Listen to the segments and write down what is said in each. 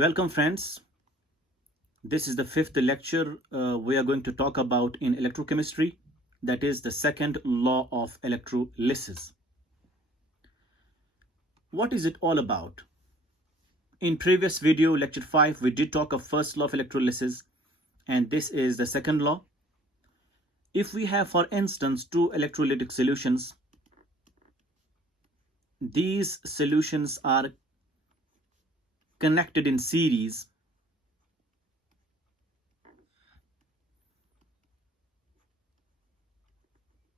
Welcome, friends. This is the fifth lecture we are going to talk about in electrochemistry, that is the second law of electrolysis. What is it all about? In previous video, lecture 5, we did talk of first law of electrolysis, and this is the second law. If we have, for instance, two electrolytic solutions, these solutions are connected in series.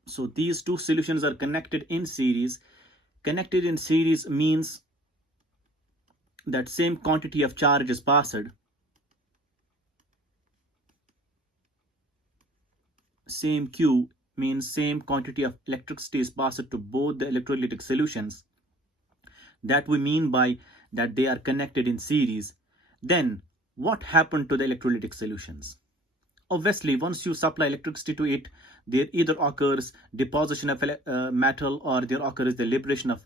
So these two solutions are connected in series. Connected in series means that same quantity of charge is passed. Same Q means same quantity of electricity is passed to both the electrolytic solutions. That we mean by that they are connected in series. Then what happened to the electrolytic solutions? Obviously, once you supply electricity to it, there either occurs deposition of metal, or there occurs the liberation of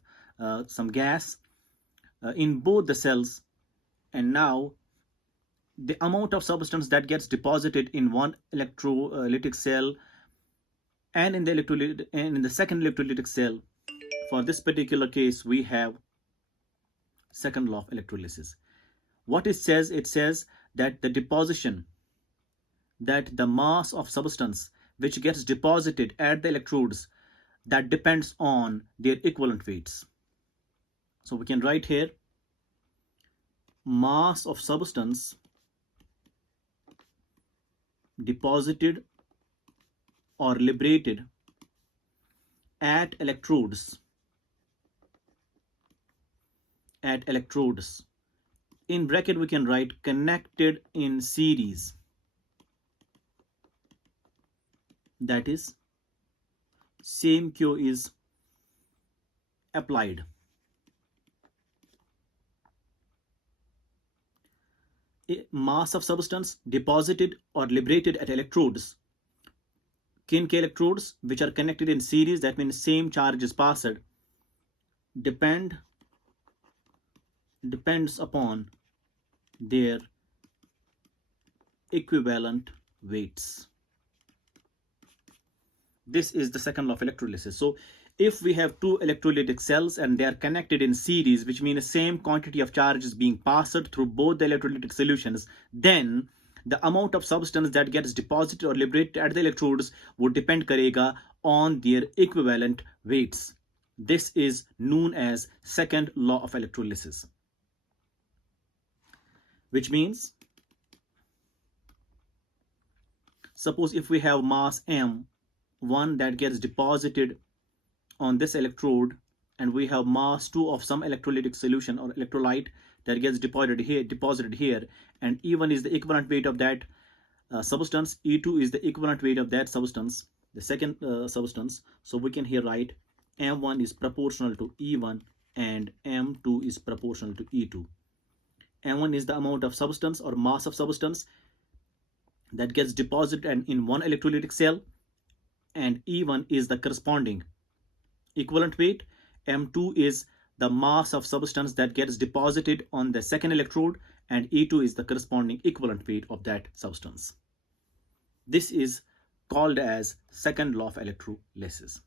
some gas in both the cells. And now the amount of substance that gets deposited in one electrolytic cell and in the second electrolytic cell, for this particular case we have second law of electrolysis. What it says that the deposition, that the mass of substance which gets deposited at the electrodes, that depends on their equivalent weights. So we can write here mass of substance deposited or liberated at electrodes in bracket we can write connected in series, that is same Q is applied. Mass of substance deposited or liberated at electrodes, kin K electrodes which are connected in series, that means same charge is passed, depends upon their equivalent weights. This is the second law of electrolysis. So if we have two electrolytic cells and they are connected in series, which means the same quantity of charge is being passed through both the electrolytic solutions, then the amount of substance that gets deposited or liberated at the electrodes would depend karega on their equivalent weights. This is known as second law of electrolysis, which means suppose if we have mass m1 that gets deposited on this electrode, and we have mass 2 of some electrolytic solution or electrolyte that gets deposited here, and E1 is the equivalent weight of that substance, E2 is the equivalent weight of that substance, the second substance. So we can here write M1 is proportional to E1 and M2 is proportional to E2. M1 is the amount of substance or mass of substance that gets deposited in one electrolytic cell, and E1 is the corresponding equivalent weight. M2 is the mass of substance that gets deposited on the second electrode, and E2 is the corresponding equivalent weight of that substance. This is called as second law of electrolysis.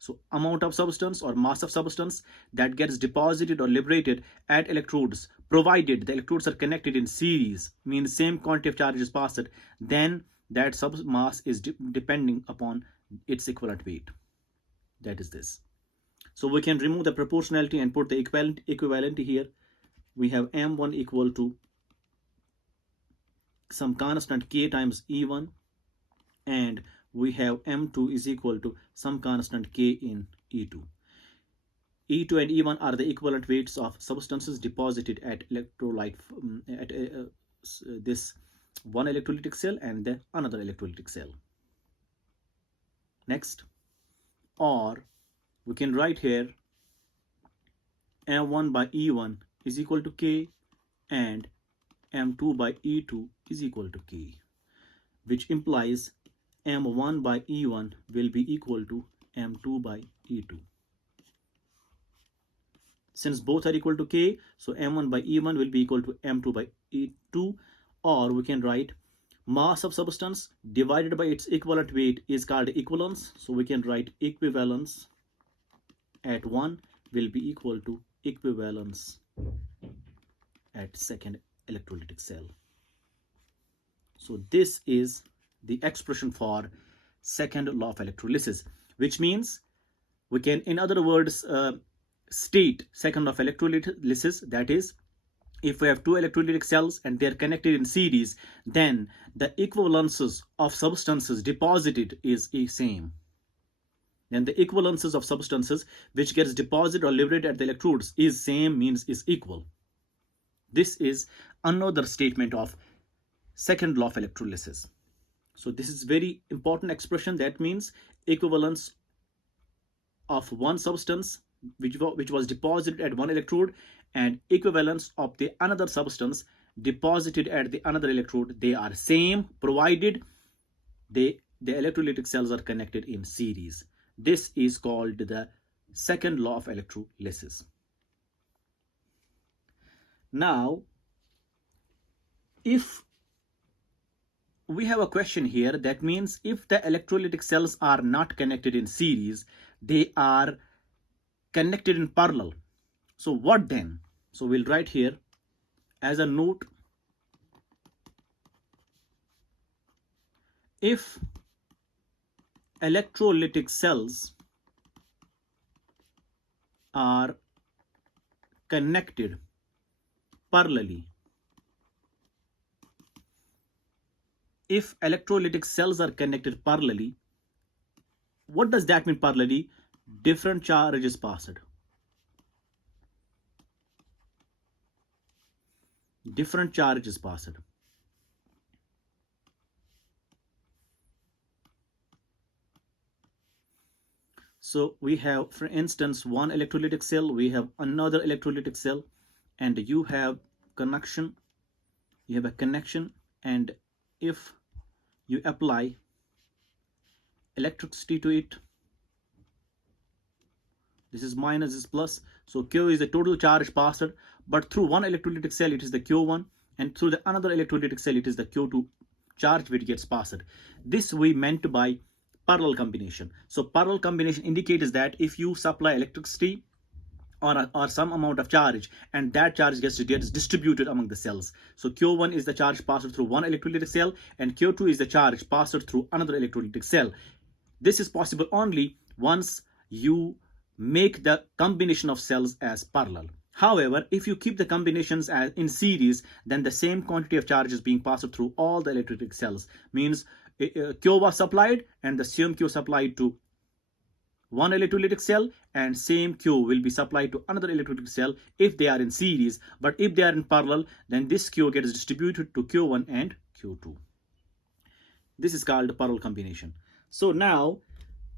So amount of substance or mass of substance that gets deposited or liberated at electrodes, provided the electrodes are connected in series, means same quantity of charge is passed, then that mass is depending upon its equivalent weight. That is this. So we can remove the proportionality and put the equivalent here. We have M1 equal to some constant K times E1, and we have M2 is equal to some constant K in E2. E2 and E1 are the equivalent weights of substances deposited at electrolyte at this one electrolytic cell and the another electrolytic cell. Next, or we can write here M1 by E1 is equal to K and M2 by E2 is equal to K, which implies M1 by E1 will be equal to M2 by E2. since both are equal to K, so M1 by E1 will be equal to M2 by E2, or we can write mass of substance divided by its equivalent weight is called equivalence. So we can write equivalence at 1 will be equal to equivalence at second electrolytic cell. So this is the expression for second law of electrolysis, which means we can, in other words, state second law of electrolysis, that is, if we have two electrolytic cells and they are connected in series, then the equivalences of substances deposited is the same. Then the equivalences of substances which gets deposited or liberated at the electrodes is same, means is equal. This is another statement of second law of electrolysis. So this is very important expression. That means equivalence of one substance which was deposited at one electrode and equivalence of the another substance deposited at the another electrode, they are same provided the electrolytic cells are connected in series. This is called the second law of electrolysis. Now, if we have a question here, that means if the electrolytic cells are not connected in series, they are connected in parallel. So what then? So we'll write here as a note, if electrolytic cells are connected parallelly, if electrolytic cells are connected parallelly, what does that mean parallelly? Different charge is passed. Different charge is passed. So we have, for instance, one electrolytic cell, we have another electrolytic cell, and you have connection. You have a connection, and if you apply electricity to it, this is minus, this is plus. So Q is the total charge passed, but through one electrolytic cell it is the Q1, and through the another electrolytic cell it is the Q2 charge which gets passed. This we meant by parallel combination. So parallel combination indicates that if you supply electricity or some amount of charge, and that charge gets distributed among the cells. So Q1 is the charge passed through one electrolytic cell, and Q2 is the charge passed through another electrolytic cell. This is possible only once you make the combination of cells as parallel. However, if you keep the combinations as in series, then the same quantity of charge is being passed through all the electrolytic cells. Means Q was supplied and the same Q supplied to one electrolytic cell, and same Q will be supplied to another electrolytic cell if they are in series. But if they are in parallel, then this Q gets distributed to Q1 and Q2. This is called parallel combination. So now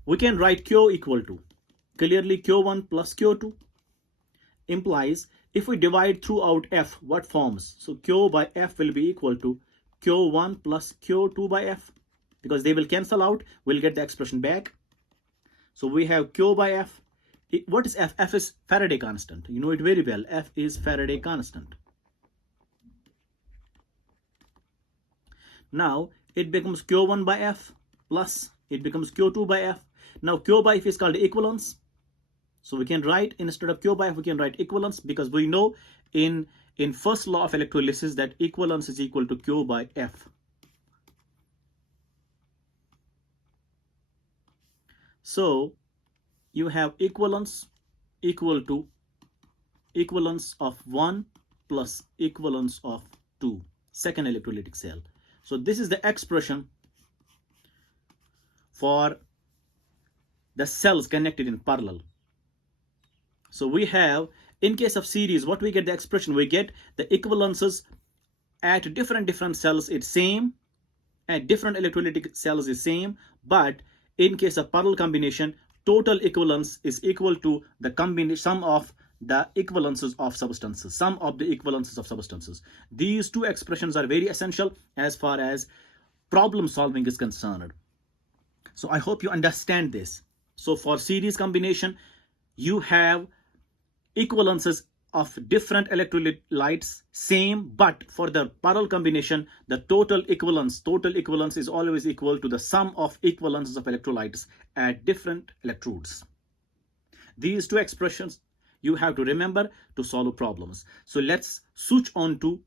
we can write Q equal to, clearly Q1 plus Q2 implies, if we divide throughout F, what forms? So Q by F will be equal to Q1 plus Q2 by F, because they will cancel out. We'll get the expression back. So we have Q by F. What is F? F is Faraday constant. You know it very well. F is Faraday constant. Now it becomes Q1 by F plus it becomes Q2 by F. Now Q by F is called equivalence. So we can write, instead of Q by F, we can write equivalence, because we know in first law of electrolysis that equivalence is equal to Q by F. So you have equivalence equal to equivalence of 1 plus equivalence of 2, second electrolytic cell. So this is the expression for the cells connected in parallel. So we have, in case of series, what we get the expression, we get the equivalences at different cells it's same, at different electrolytic cells is same, but in case of parallel combination, total equivalence is equal to the combination sum of the equivalences of substances, sum of the equivalences of substances. These two expressions are very essential as far as problem solving is concerned. So I hope you understand this. So for series combination, you have equivalences of different electrolytes same, but for the parallel combination, the total equivalence is always equal to the sum of equivalences of electrolytes at different electrodes. These two expressions you have to remember to solve problems. So let's switch on to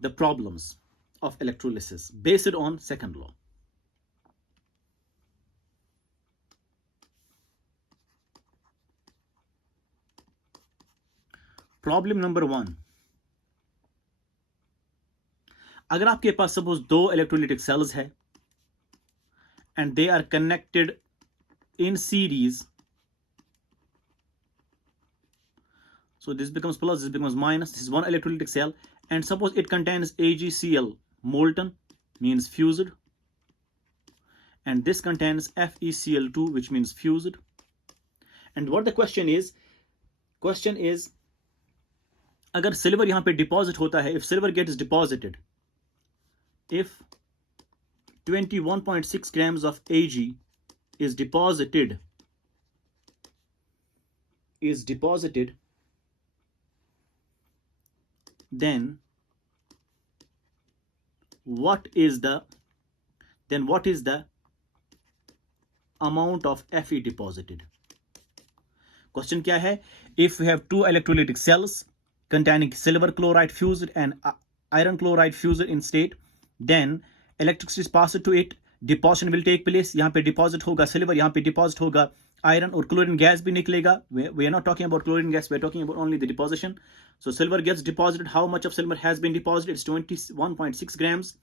the problems of electrolysis based on second law. Problem number 1, अगर आपके पास suppose दो electrolytic cells है and they are connected in series, so this becomes plus, this becomes minus, this is one electrolytic cell, and suppose it contains AgCl, molten means fused, and this contains FeCl2 which means fused. And what the question is अगर silver यहां पे deposit होता है, if silver gets deposited, if 21.6 grams of Ag is deposited, then what is the amount of Fe deposited? Question क्या है? If we have two electrolytic cells containing silver chloride fused and iron chloride fused in state, then electricity is passed to it, deposition will take place. यहाँ पे deposit होगा silver, यहाँ पे deposit होगा iron, और chlorine gas भी निकलेगा. We are not talking about chlorine gas, we are talking about only the deposition. So silver gets deposited. How much of silver has been deposited? It's 21.6 grams.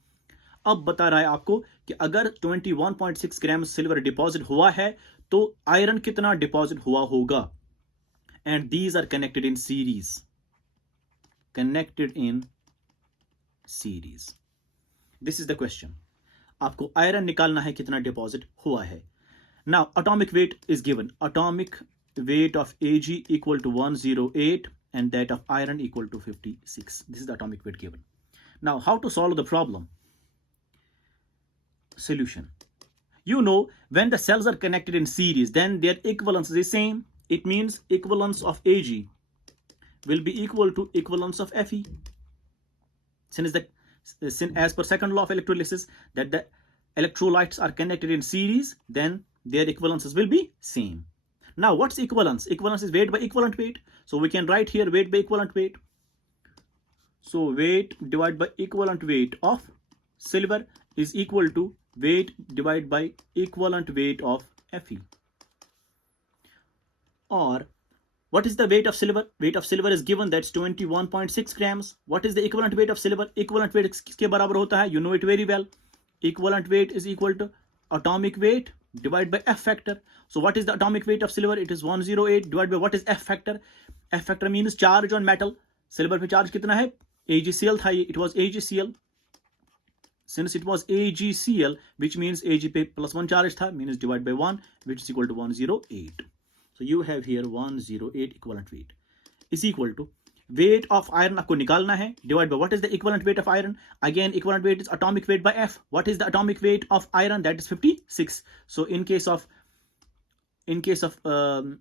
अब बता रहा है आपको कि अगर 21.6 ग्राम सिल्वर डिपॉजिट हुआ है तो आयरन कितना डिपॉजिट हुआ होगा, and these are connected in series. This is the question. आपको आयरन निकालना है कितना डिपॉजिट हुआ है. Now atomic weight is given. Atomic weight of Ag equal to 108 and that of iron equal to 56. This is the atomic weight given. Now how to solve the problem? Solution. You know, when the cells are connected in series, then their equivalence is the same. It means equivalence of Ag will be equal to equivalence of Fe. Since as per second law of electrolysis that the electrolytes are connected in series, then their equivalences will be same. Now what's equivalence? Equivalence is weight by equivalent weight. So we can write here weight by equivalent weight. So weight divided by equivalent weight of silver is equal to weight divided by equivalent weight of Fe. Or what is the weight of silver? Weight of silver is given, that's 21.6 grams. What is the equivalent weight of silver? Equivalent weight किसके बराबर होता है? You know it very well. Equivalent weight is equal to atomic weight divided by F factor. So what is the atomic weight of silver? It is 108 divided by what is F factor? F factor means charge on metal. Silver पे charge कितना है? AgCl था ये. It was AgCl. Since it was AgCl, which means Ag पे plus 1 charge था, means divided by 1, which is equal to 108. So you have here 108 equivalent weight is equal to weight of iron आपको निकालना है, divided by what is the equivalent weight of iron? Again, equivalent weight is atomic weight by F. What is the atomic weight of iron? That is 56. So in case of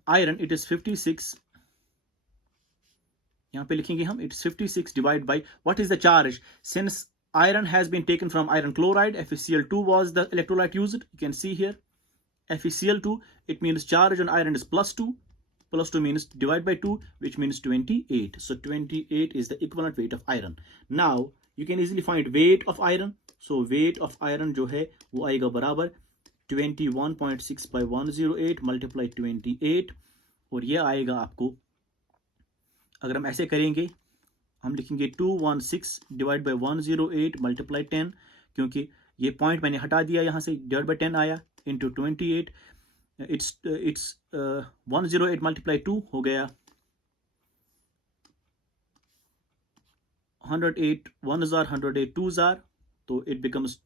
iron, it is 56. यहाँ पे लिखेंगे हम, it's 56 divided by what is the charge? Since iron has been taken from iron chloride, FeCl2 was the electrolyte used. You can see here FeCl2, it means charge on iron is plus 2. Plus 2 means divide by 2, which means 28. So 28 is the equivalent weight of iron. Now you can easily find weight of iron. So weight of iron जो है वो आएगा बराबर 21.6 by 108 multiply 28, और ये आएगा आपको, अगर हम ऐसे करेंगे हम लिखेंगे 216 डिवाइड बाय 108 मल्टीप्लाई 10, क्योंकि ये पॉइंट मैंने हटा दिया यहाँ से, डिवाइड बाय 10 आया, इंटू 28. it's 108 multiply 2 हो गया 108, 1 is 108, 2 is, so it becomes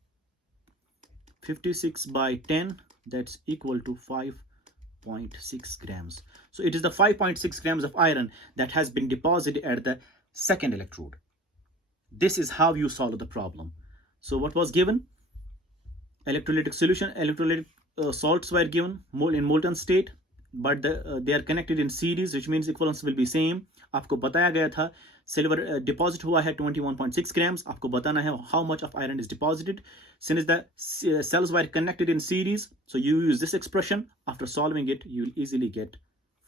56 by 10, that's equal to 5.6 grams. So it is the 5.6 grams of iron that has been deposited at the second electrode. This is how you solve the problem. So what was given? Electrolytic solution, electrolytic salts were given in molten state. but they are connected in series, which means equivalence will be same. आपको बताया गया था silver deposit हुआ है 21.6 grams. आपको बताना है how much of iron is deposited. Since the cells were connected in series, so you use this expression. After solving it, you will easily get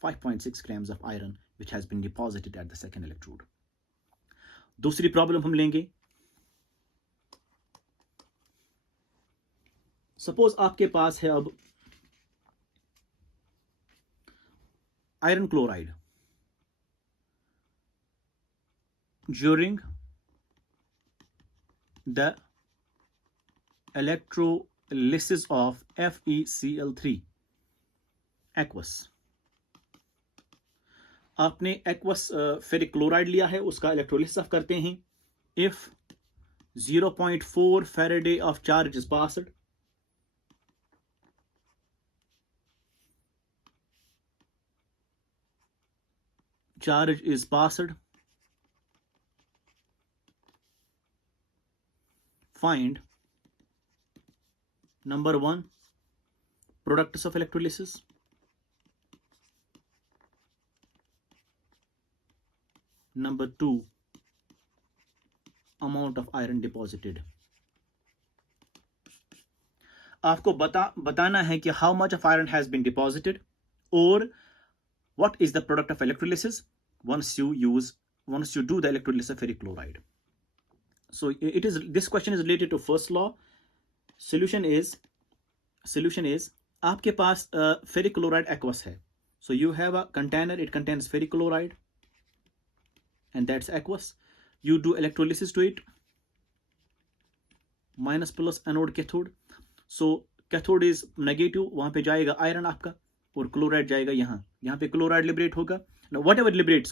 5.6 grams of iron which has been deposited at the second electrode. दूसरी problem हम लेंगे. Suppose आपके पास है अब iron chloride during the electrolysis of FeCl3 aqueous. आपने aqueous ferric chloride लिया है, उसका electrolysis आप करते हैं. If 0.4 Faraday of charge is passed, find number 1 products of electrolysis, number 2 amount of iron deposited. आपको बताना है कि how much of iron has been deposited or what is the product of electrolysis once you do the electrolysis of ferric chloride. So this question is related to first law. Solution is आपके पास ferric chloride aqueous है. So you have a container, it contains ferric chloride and that's aqueous. You do electrolysis to it, minus plus anode cathode. So cathode is negative, वहां पे जाएगा iron आपका और chloride जाएगा यहाँ पे chloride liberate होगा. Now whatever liberates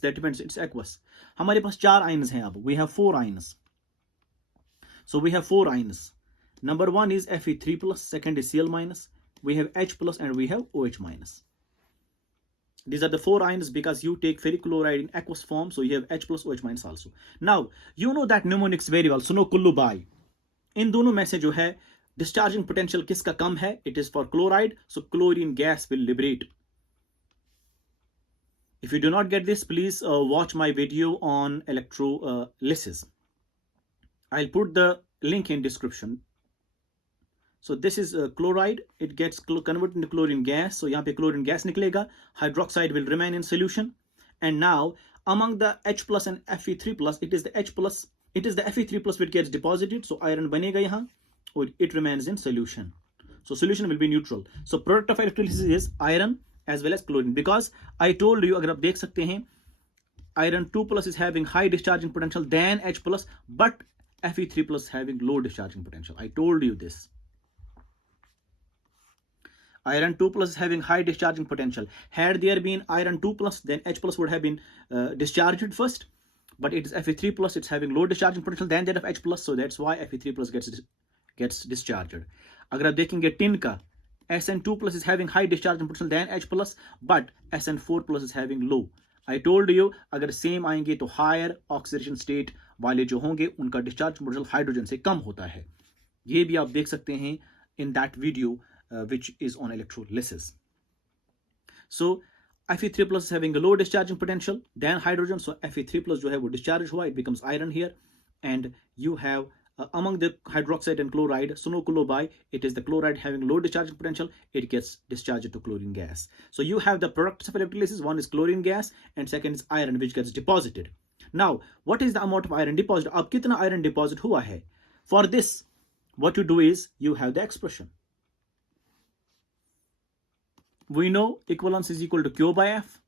that depends, it's aqueous. हमारे पास 4 ions हैं अब. We have 4 ions. So we have 4 ions. Number 1 is Fe3 plus, second is Cl minus, we have H plus and we have OH minus. These are the 4 ions because you take ferric chloride in aqueous form, so you have H plus OH minus also. Now you know that mnemonics very well. सुनो Kullu by, इन दोनों में से जो है discharging potential किसका कम है? It is for chloride, so chlorine gas will liberate. If you do not get this, please watch my video on electrolysis. I'll put the link in description. So this is chloride, it gets converted into chlorine gas. So यहाँ पे chlorine gas निकलेगा, hydroxide will remain in solution. And now among the H plus and Fe3 plus, it is the Fe3 plus which gets deposited. So iron बनेगा यहाँ or it remains in solution. So solution will be neutral. So product of electrolysis is iron as well as chlorine, because I told you, अगर आप देख सकते हैं, iron 2 plus is having high discharging potential than H plus, but Fe3 plus having low discharging potential. I told you this. Iron 2 plus is having high discharging potential. Had there been iron 2 plus, then H plus would have been discharged first, but it is Fe3 plus, it's having low discharging potential than that of H plus, so that's why Fe3 plus gets discharged. अगर आप देखेंगे tin का, SN2 plus is having high discharging potential than H plus, but SN4 plus is having low. I told you अगर same आएंगे तो higher oxidation state वाले जो होंगे उनका discharging potential हाइड्रोजन से कम होता है. ये भी आप देख सकते हैं in that video which is on electrolysis. So Fe3 plus is having a low discharging potential than hydrogen, so Fe3 plus जो है वो discharge हुआ, it becomes iron here, and you have among the hydroxide and chloride, sonoculobi, it is the chloride having low discharging potential, it gets discharged to chlorine gas. So you have the products of electrolysis, one is chlorine gas and second is iron which gets deposited. Now what is the amount of iron deposit? अब कितना iron deposit हुआ है? For this, what you do is you have the expression. We know equivalence is equal to Q by F,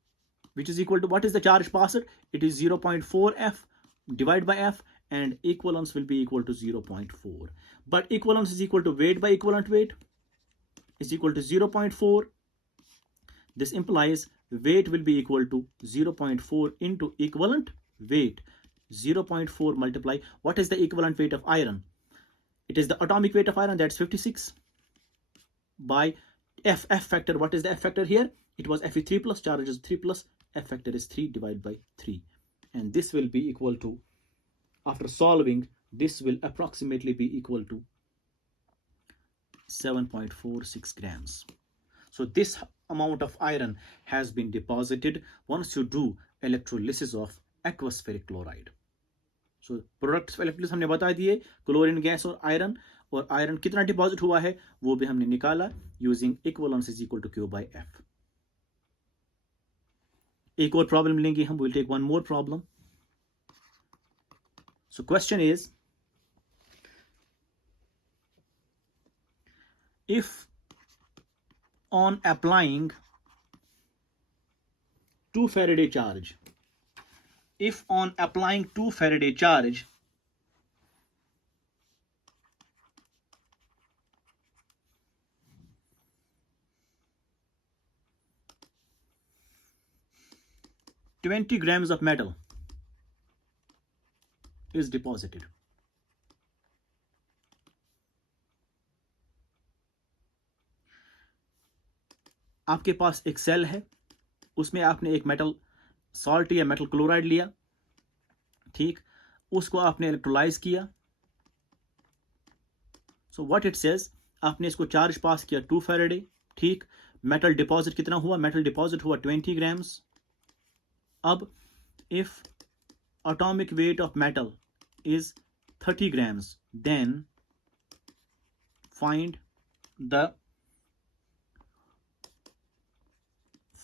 which is equal to, what is the charge passed? It is 0.4 F divided by F, and equivalence will be equal to 0.4. But equivalence is equal to weight by equivalent weight is equal to 0.4. This implies weight will be equal to 0.4 into equivalent weight. 0.4 multiply, what is the equivalent weight of iron? It is the atomic weight of iron, that's 56, by F factor. What is the F factor here? It was Fe3 plus, charge is 3 plus, F factor is 3 divided by 3. And this will be equal to, after solving, this will approximately be equal to 7.46 grams. So this amount of iron has been deposited once you do electrolysis of aquaspheric chloride. So products electrolysis हमने बता दिए, chlorine gas और iron कितना deposit हुआ है वो भी हमने निकाला using equivalence is equal to Q by F. एक और प्रॉब्लम लेंगे हम, will take one more problem. So question is, if on applying 2 Faraday charge, if on applying 2 Faraday charge, $20 grams of metal is deposited. आपके पास एक cell है, उसमें आपने एक मेटल सॉल्ट या मेटल क्लोराइड लिया, ठीक, उसको आपने इलेक्ट्रोलाइज किया. सो व्हाट इट सेज, आपने इसको चार्ज पास किया 2 फैराडे, ठीक. मेटल डिपॉजिट कितना हुआ, मेटल डिपॉजिट हुआ 20 ग्राम्स. अब if atomic weight of metal is 30 grams, then find the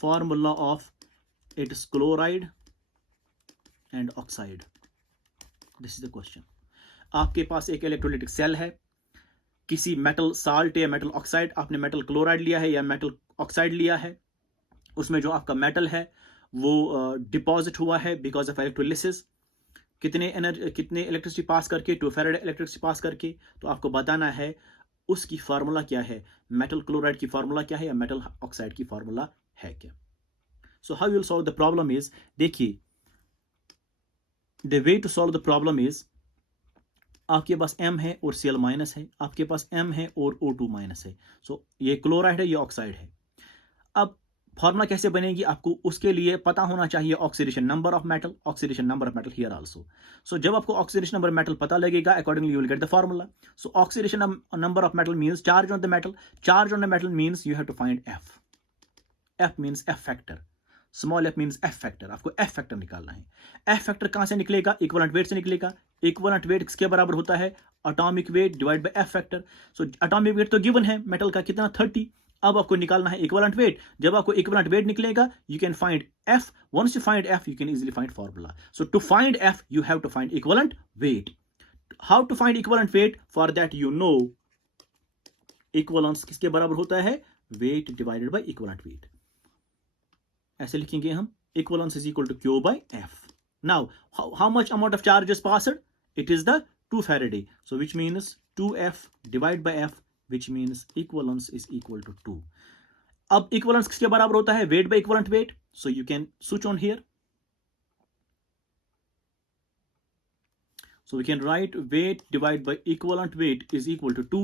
formula of its chloride and oxide. This is the question. आपके पास एक इलेक्ट्रोलाइटिक सेल है, किसी मेटल साल्ट या मेटल ऑक्साइड, आपने मेटल क्लोराइड लिया है या मेटल ऑक्साइड लिया है, उसमें जो आपका मेटल है वो डिपॉजिट हुआ है बिकॉज ऑफ इलेक्ट्रोलिसिस. कितने इलेक्ट्रिसिटी पास करके, 2 फैराडे इलेक्ट्रिसिटी पास करके. तो आपको बताना है उसकी फार्मूला क्या है, मेटल क्लोराइड की फार्मूला क्या है या मेटल ऑक्साइड की फार्मूला है क्या. So how will solve the problem is, देखिए the way to solve the problem is, आपके पास M है और Cl माइनस है, आपके पास M है और O2 माइनस है. सो ये क्लोराइड है, ये ऑक्साइड है. अब फॉर्मूला कैसे बनेगी, आपको उसके लिए पता होना चाहिए oxidation number of metal, oxidation number of metal here also. So जब आपको ऑक्सीडेशन नंबर मेटल पता लगेगा, accordingly you will get the formula. So oxidation number of metal means charge on the metal, charge on the metal means you have to find F. F means F factor, small f means F factor. आपको F factor निकालना है. F factor कहां से निकलेगा, equivalent weight से निकलेगा. Equivalent weight किसके बराबर होता है, atomic weight divide by F factor. So atomic weight तो गिवन है मेटल का कितना, 30. अब आपको निकालना है इक्विवेलेंट वेट. जब आपको इक्विवेलेंट वेट निकलेगा, you can find F. Once you find F, you can easily find formula. So to find F, you have to find equivalent weight. How to find equivalent weight, for that you know equivalence किसके बराबर होता है, weight divided by equivalent weight. ऐसे लिखेंगे हम, equivalence is equal to Q by F. Now, how much amount of charge is passed? It is the 2 Faraday. So, which means 2F divided by F, which means equivalence is equal to 2. अब equivalence किसके बराबर होता है, weight by equivalent weight. So, you can switch on here. So, we can write weight divided by equivalent weight is equal to 2,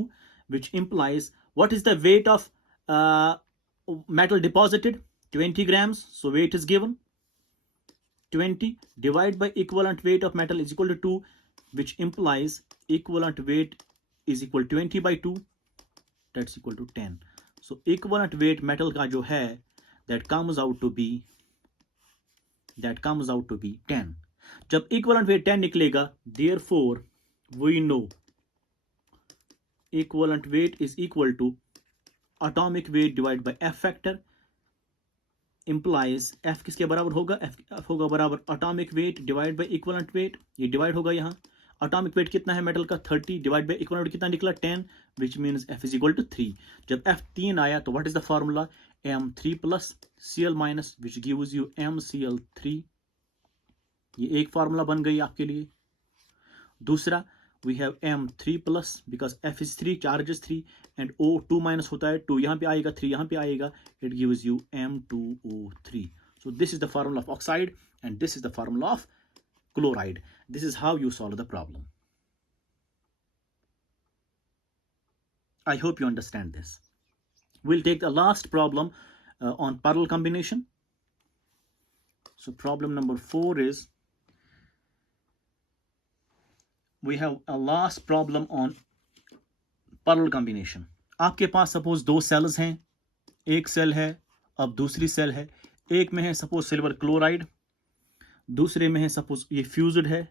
which implies what is the weight of metal deposited? 20 grams. So weight is given 20 divided by equivalent weight of metal is equal to 2, which implies equivalent weight is equal to 20 by 2, that's equal to 10. So equivalent weight metal का जो है that comes out to be 10. जब equivalent weight 10 निकलेगा, therefore we know equivalent weight is equal to atomic weight divided by F factor, implies F किसके बराबर होगा, F होगा बराबर atomic weight divide by equivalent wait. ये डिवाइड होगा यहाँ, एटॉमिक वेट कितना है मेटल का, 30 डिवाइड बाय इक्विवेलेंट कितना निकला, 10, which means F is equal to 3. जब F 3 आया तो what is the formula, M3 plus Cl minus, which gives you MCl3. ये एक फार्मूला बन गई आपके लिए. दूसरा, we have M3 plus because F is 3, charge is 3 and O2 minus होता है, 2 यहाँ पे आएगा, 3 यहाँ पे आएगा, it gives you M2O3. So this is the formula of oxide and this is the formula of chloride. This is how you solve the problem. I hope you understand this. We'll take the last problem on parallel combination. So problem number 4 is, we have a last problem on parallel combination. आपके पास suppose 2 sales हैं, एक cell है अब दूसरी cell है, एक में है सपोज सिल्वर क्लोराइड, दूसरे में है सपोज ये फ्यूज्ड है,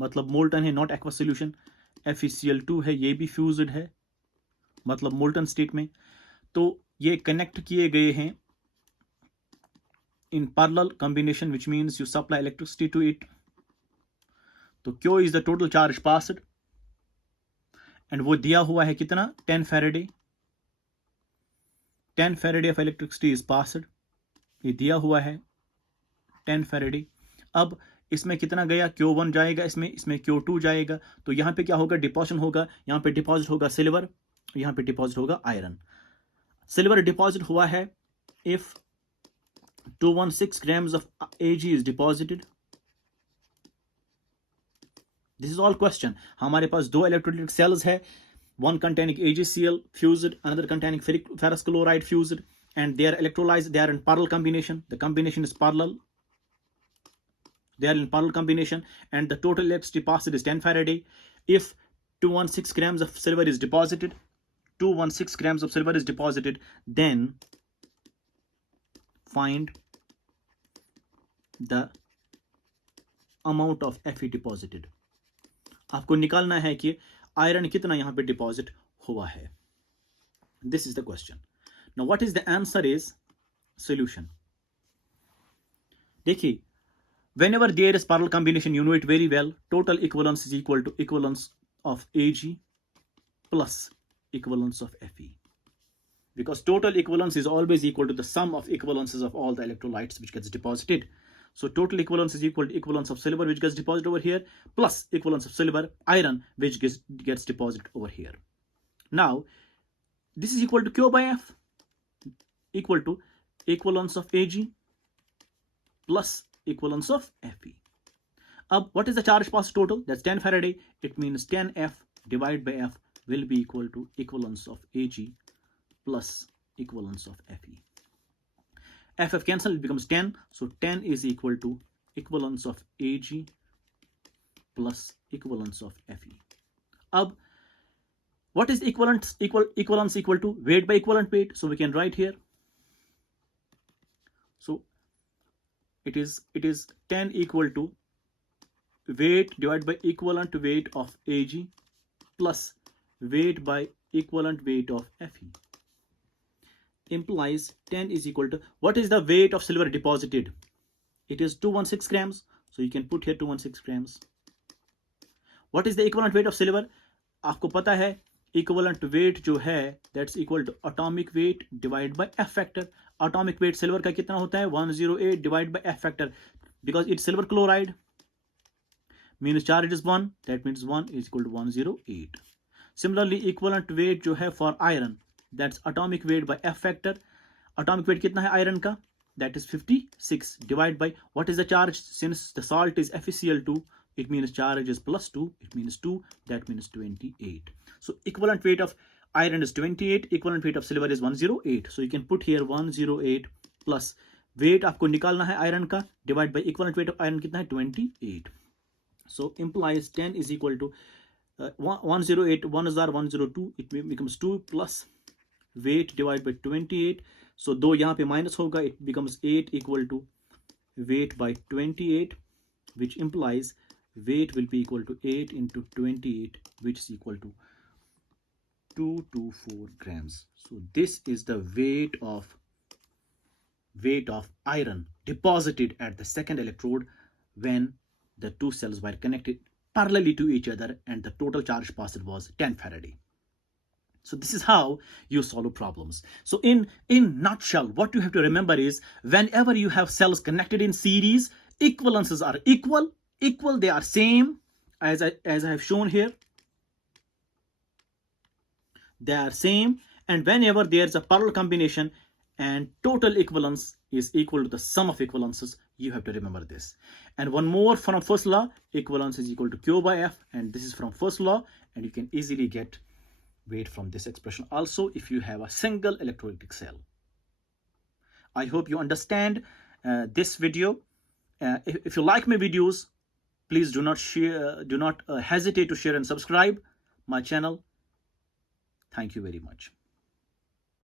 मतलब मोल्टन है, नॉट एक्वस सोल्यूशन। FeCl2 है, ये भी फ्यूज्ड है, मतलब मोल्टन स्टेट में। तो ये कनेक्ट किए गए हैं in parallel combination, which means you supply electricity to it. तो Q is the total charge passed, and वो दिया हुआ है कितना, 10 faraday. 10 faraday of electricity is passed, ये दिया हुआ है 10 फैराडे। अब इसमें कितना गया, Q1 जाएगा, इसमें Q2 जाएगा। तो यहाँ पे क्या होगा, डिपोजिशन होगा, यहाँ पे डिपॉजिट होगा सिल्वर, यहाँ पे डिपॉजिट होगा आयरन। सिल्वर डिपॉजिट हुआ है if 216 grams of Ag is deposited. This is all question. हमारे पास दो इलेक्ट्रोलाइटिक सेल्स है, one containing AgCl fused, another containing ferrous chloride fused, and they are electrolyzed. They are in parallel combination. The combination is parallel. They are in parallel combination, and the total electricity passed is 10 Faraday. If 216 grams of silver is deposited, 216 grams of silver is deposited, then find the amount of Fe deposited. आपको निकालना है कि iron कितना यहां पे deposit हुआ है. This is the question. Now what is the answer is solution. देखिए, whenever there is parallel combination, you know it very well, total equivalence is equal to equivalence of Ag plus equivalence of Fe, because total equivalence is always equal to the sum of equivalences of all the electrolytes which gets deposited. So total equivalence is equal to equivalence of silver which gets deposited over here plus equivalence of silver iron which gets deposited over here. Now this is equal to Q by F, equal to equivalence of Ag plus equivalence of Fe. What is the charge passed total? That's 10 Faraday. It means 10F divided by F will be equal to equivalence of Ag plus equivalence of Fe. FF cancel, it becomes 10. So 10 is equal to equivalence of Ag plus equivalence of Fe. What is equivalence equal to? Weight by equivalent weight. So we can write here. So it is 10 equal to weight divided by equivalent weight of Ag plus weight by equivalent weight of Fe. Implies 10 is equal to, what is the weight of silver deposited? It is 216 grams. So you can put here 216 grams. What is the equivalent weight of silver? आपको पता है equivalent weight जो है that's equal to atomic weight divided by F factor. Atomic weight silver का कितना होता है? 108 divided by F factor, because it's silver chloride, means charge is 1, that means 1 is equal to 108. Similarly equivalent weight जो है for iron, that's atomic weight by F factor. Atomic weight कितना है iron का? That is 56 divided by, what is the charge? Since the salt is FeCl2, it means charge is plus 2, it means 2, that means 28. So equivalent weight of iron is 28, equivalent weight of silver is 108. So you can put here 108 plus weight आपको निकालना है iron का, divide by equivalent weight of iron कितना है? 28. So implies 10 is equal to 108, 102, it becomes 2 plus weight divided by 28. So दो यहाँ पे minus होगा, it becomes 8 equal to weight by 28, which implies weight will be equal to 8 into 28, which is equal to 224 grams. So this is the weight of iron deposited at the second electrode when the two cells were connected parallelly to each other and the total charge passed was 10 Faraday. So this is how you solve problems. So in nutshell, what you have to remember is whenever you have cells connected in series, equivalences are equal, they are same as I have shown here. They are same, and whenever there is a parallel combination and total equivalence is equal to the sum of equivalences, you have to remember this. And one more from first law, equivalence is equal to Q by F, and this is from first law, and you can easily get weight from this expression also if you have a single electrolytic cell. I hope you understand this video. If you like my videos, please do not hesitate to share and subscribe my channel. Thank you very much.